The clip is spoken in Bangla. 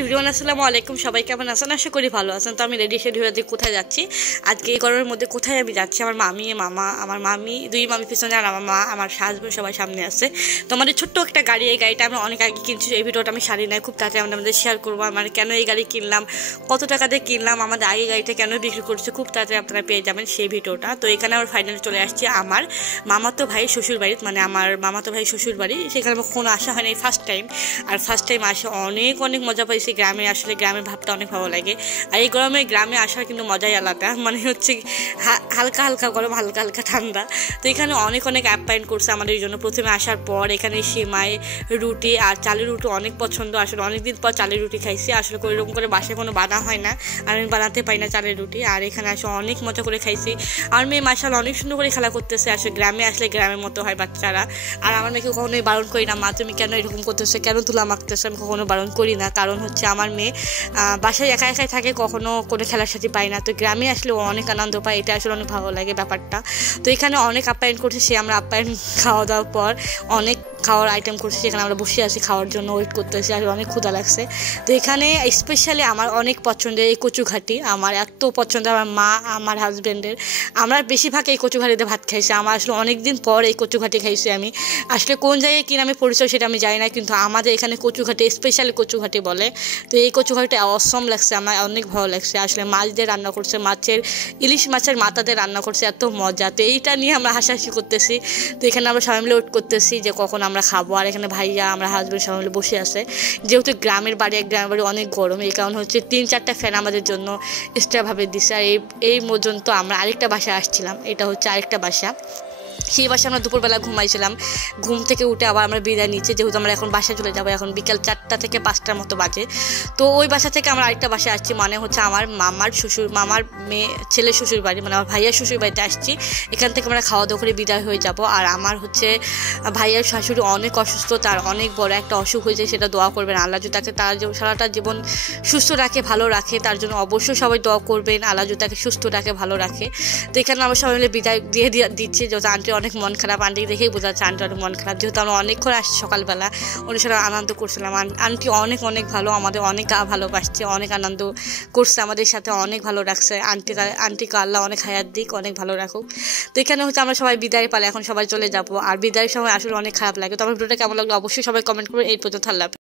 এভরিওয়ান, আসসালামু আলাইকুম। সবাই কেমন আছেন? আশা করি ভালো আছেন। তো আমি রেডি শেডি হয়ে কোথায় যাচ্ছি আজকে এই গরমের মধ্যে? কোথায় আমি যাচ্ছি? আমার মামি দুই মামি পিছনে, আর আমার মা, আমার শাশুড়ি সবাই সামনে আছে। তো আমাদের ছোট্ট একটা গাড়ি, এই গাড়িটা আমি অনেক আগে কিনছি। এই ভিডিওটা আমি সারি নাই, খুব তাড়াতাড়ি আমাদের শেয়ার করবো। আমার কেন এই গাড়ি কিনলাম, কত টাকা দিয়ে কিনলাম, আমাদের আগে গাড়িটা কেন বিক্রি করছে, খুব তাড়াতাড়ি আপনারা পেয়ে যাবেন সেই ভিডিওটা। তো এখানে আমার ফাইনালি চলে আসছি আমার মামাতো ভাই শ্বশুর বাড়ি, মানে আমার মামাতো ভাই শ্বশুর বাড়ি। সেখানে আমার কোনো আসা হয় না, এই ফার্স্ট টাইম। আর ফার্স্ট টাইম আসে অনেক অনেক মজা পাইছি। গ্রামে আসলে গ্রামের ভাবটা অনেক ভালো লাগে। আর এই গরমে গ্রামে আসার কিন্তু মজাই আলাদা, মানে হচ্ছে হালকা হালকা গরম, হালকা হালকা ঠান্ডা। তো এখানে অনেক অনেক আপ্যায়ন করছে আমাদের জন্য। প্রথমে আসার পর এখানে সেমাই, রুটি আর চালের রুটি অনেক পছন্দ। আসলে অনেকদিন পর চালের রুটি খাইছি। আসলে এরকম করে বাসায় কোনো বানা হয় না, আর আমি বানাতে পারি না চালের রুটি। আর এখানে আসলে অনেক মজা করে খাইছি। আর মেয়ে মাশাআল্লাহ অনেক সুন্দর করে খেলা করতেছে। আসলে গ্রামে আসলে গ্রামের মতো হয় বাচ্চারা। আর আমার মেয়েকে কখনোই বারণ করি না, মা তুমি কেন এরকম করতেছো, কেন তুলা মাখতেছো, আমি কখনো বারণ করি না। কারণ হচ্ছে আমার মেয়ে বাসায় একা একাই থাকে, কখনো কোনো খেলার সাথে পাই না। তো গ্রামে আসলে অনেক আনন্দ পায়, এটা আসলে অনেক ভালো লাগে ব্যাপারটা। তো এখানে অনেক আপ্যায়ন করছে সে। আমরা আপ্যায়ন খাওয়া দাওয়ার পর অনেক খাওয়ার আইটেম করছে, সেখানে আমরা বসে আছি খাওয়ার জন্য, ওয়েট করতেছি। আর অনেক ক্ষুধা লাগছে। তো এখানে স্পেশালি আমার অনেক পছন্দের এই কচুঘাটি, আমার এত পছন্দ, আমার মা আমার হাজব্যান্ডের। আমরা বেশিরভাগ এই কচুঘাটিতে ভাত খাইছি। আমার আসলে অনেক দিন পর এই কচুঘাটি খাইছি আমি। আসলে কোন জায়গায় কি নামে পরিচয় সেটা আমি জানি না, কিন্তু আমাদের এখানে কচুঘাটি, স্পেশালি কচুঘাটি বলে। তো এই কচুঘাটিটা অসম লাগছে, আমার অনেক ভালো লাগছে। আসলে মাছ দিয়ে রান্না করছে, ইলিশ মাছের মাথা দিয়ে রান্না করছে, এত মজা। তো এইটা নিয়ে আমরা হাসাহাসি করতেছি। তো এখানে আমরা সবাই মিলে ওয়েট করতেছি যে কখন আমরা খাবো। আর এখানে ভাইয়া, আমরা হাজব্যান্ড সবাই মিলে বসে আছে। যেহেতু গ্রামের বাড়ি অনেক গরম, এই কারণে হচ্ছে 3-4টা ফ্যান আমাদের জন্য এক্সট্রাভাবে দিছে। আর এই পর্যন্ত আমরা আরেকটা বাসায় আসছিলাম, এটা হচ্ছে আরেকটা বাসা। সেই বাসায় আমরা দুপুরবেলা ঘুমাইছিলাম। ঘুম থেকে উঠে আবার আমরা বিদায় নিচ্ছি, যেহেতু আমরা এখন বাসায় চলে যাবো। এখন বিকাল 4টা থেকে 5টার মতো বাজে। তো ওই বাসা থেকে আমরা আরেকটা বাসায় আসছি, মানে হচ্ছে আমার মামার ছেলে শ্বশুর বাড়ি, মানে আমার ভাইয়ার শ্বশুর বাড়িতে আসছি। এখান থেকে আমরা খাওয়া দাওয়া করে বিদায় হয়ে যাব। আর আমার হচ্ছে ভাইয়ার শাশুড়ি অনেক অসুস্থ, তার অনেক বড় একটা অসুখ হয়েছে, সেটা দোয়া করবেন আল্লাহ যদি তাকে তার সারাটা জীবন সুস্থ রাখে, ভালো রাখে। তার জন্য অবশ্যই সবাই দোয়া করবেন, আল্লাহ যদি তাকে সুস্থ রাখে, ভালো রাখে। তো এখানে আমরা সবাই মিলে বিদায় দিয়ে দিচ্ছি। যেহেতু আন্টি অনেক মন খারাপ, আন্টি দেখেই বোঝা যাচ্ছে আন্টি অনেক মন খারাপ। যেহেতু আমরা অনেকক্ষণ আসছি সকালবেলা, ওদের সাথে আনন্দ করছিলাম। আন্টি অনেক অনেক ভালো, আমাদের অনেক ভালোবাসছে, অনেক আনন্দ করছে আমাদের সাথে, অনেক ভালো রাখছে। আন্টিকে আল্লাহ অনেক হায়াত দিক, অনেক ভালো রাখুক। তো এখানে হচ্ছে আমরা সবাই বিদায় পালে, এখন সবাই চলে যাবো। আর বিদায়ের সময় আসলে অনেক খারাপ লাগে। তো আমার ভিডিওটা কেমন লাগলো অবশ্যই সবাই কমেন্ট করবেন। এই পর্যন্ত আল্লাহ।